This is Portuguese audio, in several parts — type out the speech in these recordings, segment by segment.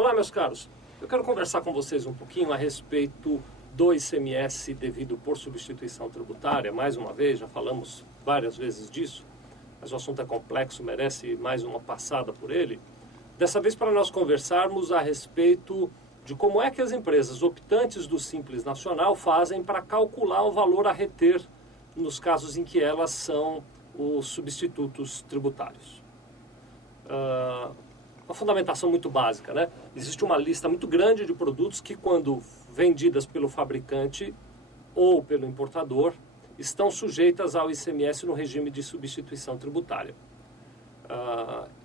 Olá, meus caros. Eu quero conversar com vocês um pouquinho a respeito do ICMS devido por substituição tributária. Mais uma vez, já falamos várias vezes disso, mas o assunto é complexo, merece mais uma passada por ele. Dessa vez para nós conversarmos a respeito de como é que as empresas optantes do Simples Nacional fazem para calcular o valor a reter nos casos em que elas são os substitutos tributários. Uma fundamentação muito básica, né? Existe uma lista muito grande de produtos que, quando vendidas pelo fabricante ou pelo importador, estão sujeitas ao ICMS no regime de substituição tributária.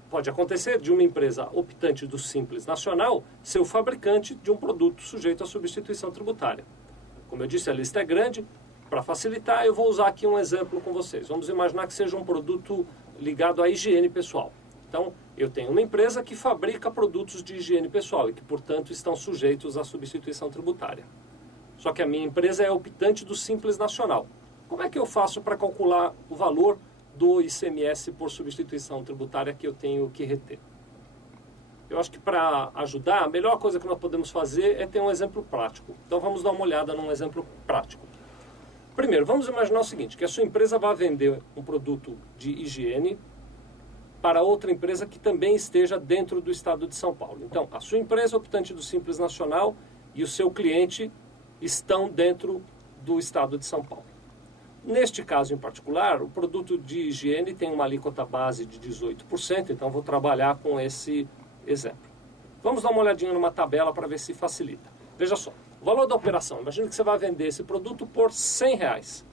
Pode acontecer de uma empresa optante do Simples Nacional ser o fabricante de um produto sujeito à substituição tributária. Como eu disse, a lista é grande. Para facilitar, eu vou usar aqui um exemplo com vocês. Vamos imaginar que seja um produto ligado à higiene pessoal. Então, eu tenho uma empresa que fabrica produtos de higiene pessoal e que, portanto, estão sujeitos à substituição tributária. Só que a minha empresa é optante do Simples Nacional. Como é que eu faço para calcular o valor do ICMS por substituição tributária que eu tenho que reter? Eu acho que para ajudar, a melhor coisa que nós podemos fazer é ter um exemplo prático. Então, vamos dar uma olhada num exemplo prático. Primeiro, vamos imaginar o seguinte, que a sua empresa vai vender um produto de higiene para outra empresa que também esteja dentro do estado de São Paulo. Então, a sua empresa optante do Simples Nacional e o seu cliente estão dentro do estado de São Paulo. Neste caso em particular, o produto de higiene tem uma alíquota base de 18%, então vou trabalhar com esse exemplo. Vamos dar uma olhadinha numa tabela para ver se facilita. Veja só, o valor da operação, imagina que você vai vender esse produto por R$100.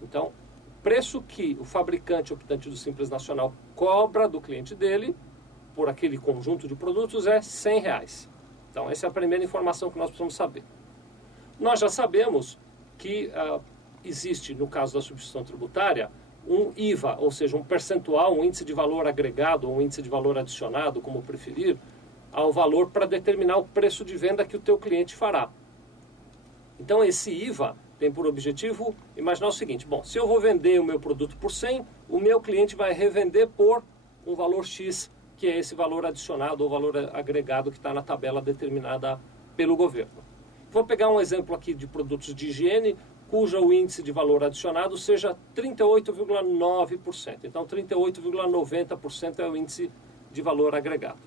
Então, preço que o fabricante optante do Simples Nacional cobra do cliente dele por aquele conjunto de produtos é R$100. Então, essa é a primeira informação que nós precisamos saber. Nós já sabemos que existe, no caso da substituição tributária, um IVA, ou seja, um percentual, um índice de valor agregado ou um índice de valor adicionado, como preferir, ao valor para determinar o preço de venda que o teu cliente fará. Então, esse IVA tem por objetivo imaginar o seguinte: bom, se eu vou vender o meu produto por 100, o meu cliente vai revender por um valor X, que é esse valor adicionado ou valor agregado que está na tabela determinada pelo governo. Vou pegar um exemplo aqui de produtos de higiene, cujo o índice de valor adicionado seja 38,9%. Então, 38,90% é o índice de valor agregado.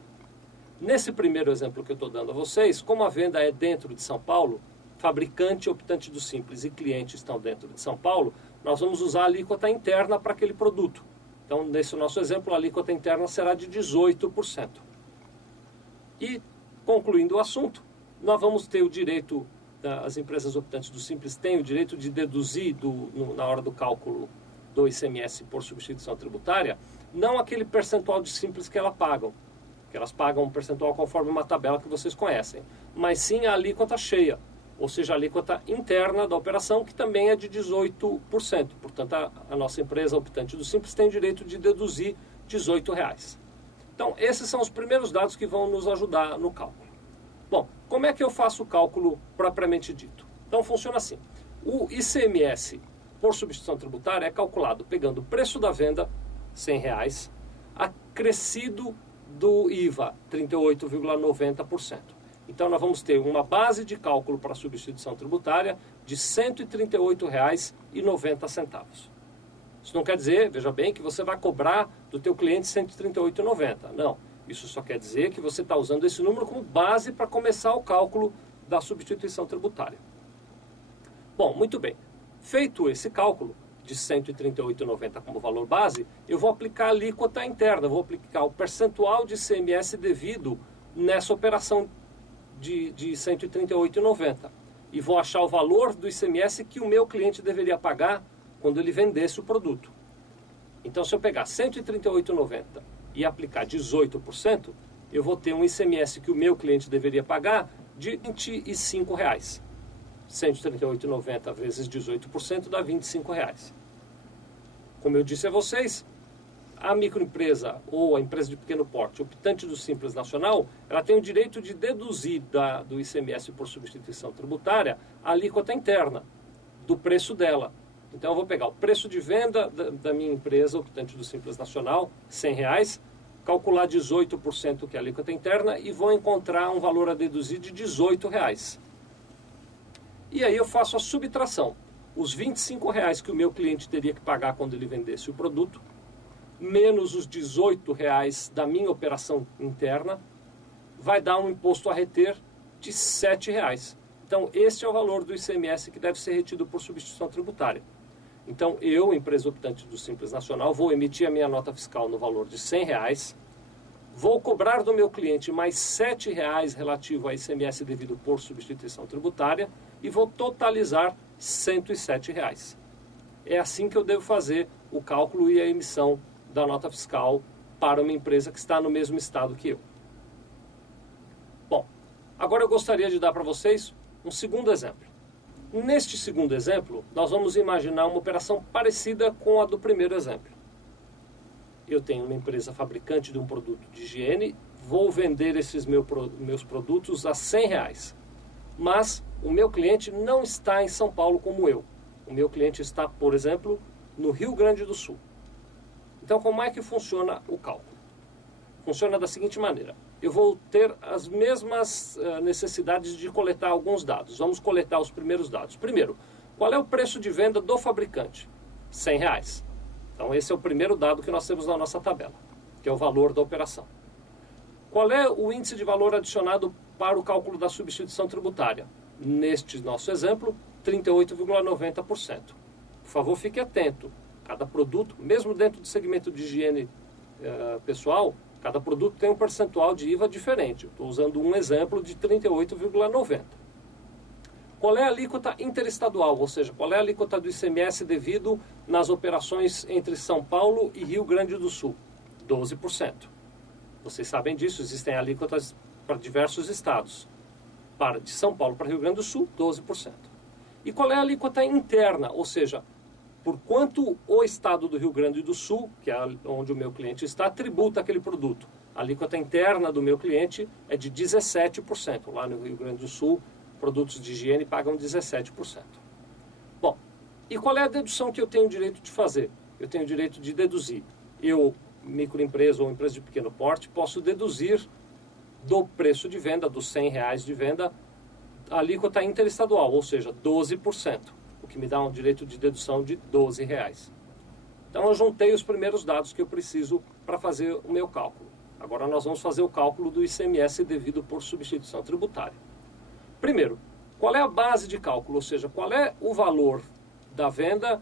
Nesse primeiro exemplo que eu estou dando a vocês, como a venda é dentro de São Paulo, fabricante optante do Simples e cliente estão dentro de São Paulo, nós vamos usar a alíquota interna para aquele produto. Então, nesse nosso exemplo, a alíquota interna será de 18%. E, concluindo o assunto, nós vamos ter o direito, as empresas optantes do Simples têm o direito de deduzir na hora do cálculo do ICMS por substituição tributária, não aquele percentual de Simples que elas pagam um percentual conforme uma tabela que vocês conhecem, mas sim a alíquota cheia, ou seja, a alíquota interna da operação, que também é de 18%. Portanto, a nossa empresa optante do Simples tem o direito de deduzir R$18. Então, esses são os primeiros dados que vão nos ajudar no cálculo. Bom, como é que eu faço o cálculo propriamente dito? Então, funciona assim. O ICMS por substituição tributária é calculado pegando o preço da venda, R$100, acrescido do IVA, 38,90%. Então, nós vamos ter uma base de cálculo para a substituição tributária de R$ 138,90. Isso não quer dizer, veja bem, que você vai cobrar do teu cliente R$ 138,90. Não. Isso só quer dizer que você está usando esse número como base para começar o cálculo da substituição tributária. Bom, muito bem. Feito esse cálculo de R$ 138,90 como valor base, eu vou aplicar a alíquota interna, vou aplicar o percentual de ICMS devido nessa operação de R$ 138,90 e vou achar o valor do ICMS que o meu cliente deveria pagar quando ele vendesse o produto. Então, se eu pegar R$ 138,90 e aplicar 18%, eu vou ter um ICMS que o meu cliente deveria pagar de R$ 25. R$ 138,90 vezes 18% dá R$ 25. Como eu disse a vocês, a microempresa ou a empresa de pequeno porte optante do Simples Nacional, ela tem o direito de deduzir do ICMS por substituição tributária a alíquota interna do preço dela. Então eu vou pegar o preço de venda da minha empresa optante do Simples Nacional, R$ 100, calcular 18%, que é a alíquota interna, e vou encontrar um valor a deduzir de R$18. E aí eu faço a subtração. Os R$25 que o meu cliente teria que pagar quando ele vendesse o produto, menos os R$18 da minha operação interna, vai dar um imposto a reter de R$7. Então, este é o valor do ICMS que deve ser retido por substituição tributária. Então, eu, empresa optante do Simples Nacional, vou emitir a minha nota fiscal no valor de R$100, vou cobrar do meu cliente mais R$7 relativo a ICMS devido por substituição tributária e vou totalizar R$107. É assim que eu devo fazer o cálculo e a emissão da nota fiscal para uma empresa que está no mesmo estado que eu. Bom, agora eu gostaria de dar para vocês um segundo exemplo. Neste segundo exemplo, nós vamos imaginar uma operação parecida com a do primeiro exemplo. Eu tenho uma empresa fabricante de um produto de higiene, vou vender esses meus produtos a R$100. Mas o meu cliente não está em São Paulo como eu. O meu cliente está, por exemplo, no Rio Grande do Sul. Então, como é que funciona o cálculo? Funciona da seguinte maneira. Eu vou ter as mesmas necessidades de coletar alguns dados. Vamos coletar os primeiros dados. Primeiro, qual é o preço de venda do fabricante? R$100. Então, esse é o primeiro dado que nós temos na nossa tabela, que é o valor da operação. Qual é o índice de valor adicionado para o cálculo da substituição tributária? Neste nosso exemplo, 38,90%. Por favor, fique atento. Cada produto, mesmo dentro do segmento de higiene pessoal, cada produto tem um percentual de IVA diferente. Estou usando um exemplo de 38,90%. Qual é a alíquota interestadual, ou seja, qual é a alíquota do ICMS devido nas operações entre São Paulo e Rio Grande do Sul? 12%. Vocês sabem disso, existem alíquotas para diversos estados. De São Paulo para Rio Grande do Sul, 12%. E qual é a alíquota interna, ou seja, por quanto o estado do Rio Grande do Sul, que é onde o meu cliente está, tributa aquele produto? A alíquota interna do meu cliente é de 17%. Lá no Rio Grande do Sul, produtos de higiene pagam 17%. Bom, e qual é a dedução que eu tenho direito de fazer? Eu tenho direito de deduzir. Eu, microempresa ou empresa de pequeno porte, posso deduzir do preço de venda, dos R$100 de venda, a alíquota interestadual, ou seja, 12%, o que me dá um direito de dedução de R$12. Então eu juntei os primeiros dados que eu preciso para fazer o meu cálculo. Agora nós vamos fazer o cálculo do ICMS devido por substituição tributária. Primeiro, qual é a base de cálculo, ou seja, qual é o valor da venda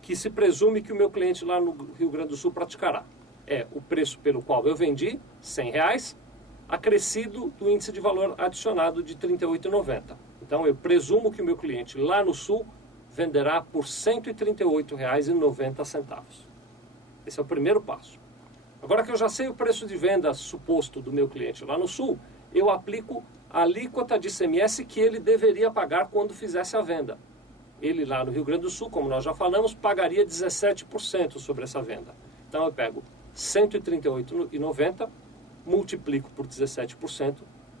que se presume que o meu cliente lá no Rio Grande do Sul praticará? É o preço pelo qual eu vendi, R$100, acrescido do índice de valor adicionado de R$ 38,90. Então, eu presumo que o meu cliente lá no Sul venderá por R$ 138,90. Esse é o primeiro passo. Agora que eu já sei o preço de venda suposto do meu cliente lá no Sul, eu aplico a alíquota de ICMS que ele deveria pagar quando fizesse a venda. Ele lá no Rio Grande do Sul, como nós já falamos, pagaria 17% sobre essa venda. Então, eu pego R$ 138,90, multiplico por 17%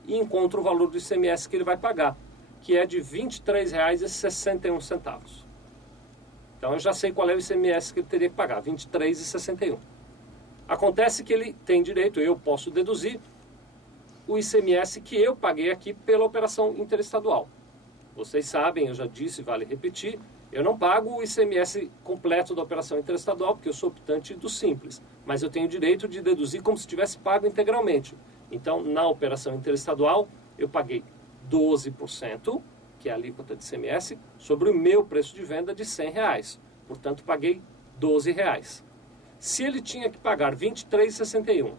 e encontro o valor do ICMS que ele vai pagar, que é de R$ 23,61. Então eu já sei qual é o ICMS que ele teria que pagar, R$ 23,61. Acontece que ele tem direito, eu posso deduzir o ICMS que eu paguei aqui pela operação interestadual. Vocês sabem, eu já disse, vale repetir, eu não pago o ICMS completo da operação interestadual, porque eu sou optante do Simples, mas eu tenho o direito de deduzir como se tivesse pago integralmente. Então, na operação interestadual, eu paguei 12%, que é a alíquota de ICMS, sobre o meu preço de venda de R$ 100. Portanto, paguei R$ 12. Se ele tinha que pagar R$ 23,61,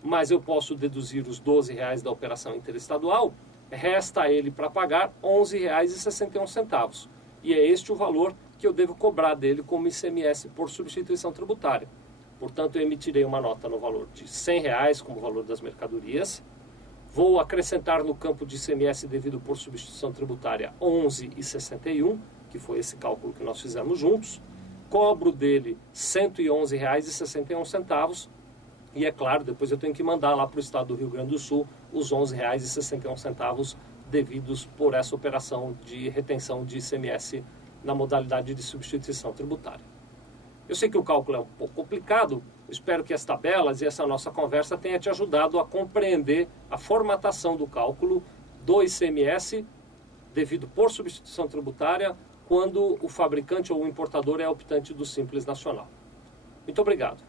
mas eu posso deduzir os R$ 12 da operação interestadual, resta a ele para pagar R$ 11,61. E é este o valor que eu devo cobrar dele como ICMS por substituição tributária. Portanto, eu emitirei uma nota no valor de R$ 100 como valor das mercadorias. Vou acrescentar no campo de ICMS devido por substituição tributária R$ 11,61, que foi esse cálculo que nós fizemos juntos. Cobro dele R$ 111,61. E é claro, depois eu tenho que mandar lá para o estado do Rio Grande do Sul os R$ 11,61 devidos por essa operação de retenção de ICMS na modalidade de substituição tributária. Eu sei que o cálculo é um pouco complicado, espero que as tabelas e essa nossa conversa tenha te ajudado a compreender a formatação do cálculo do ICMS devido por substituição tributária quando o fabricante ou o importador é optante do Simples Nacional. Muito obrigado.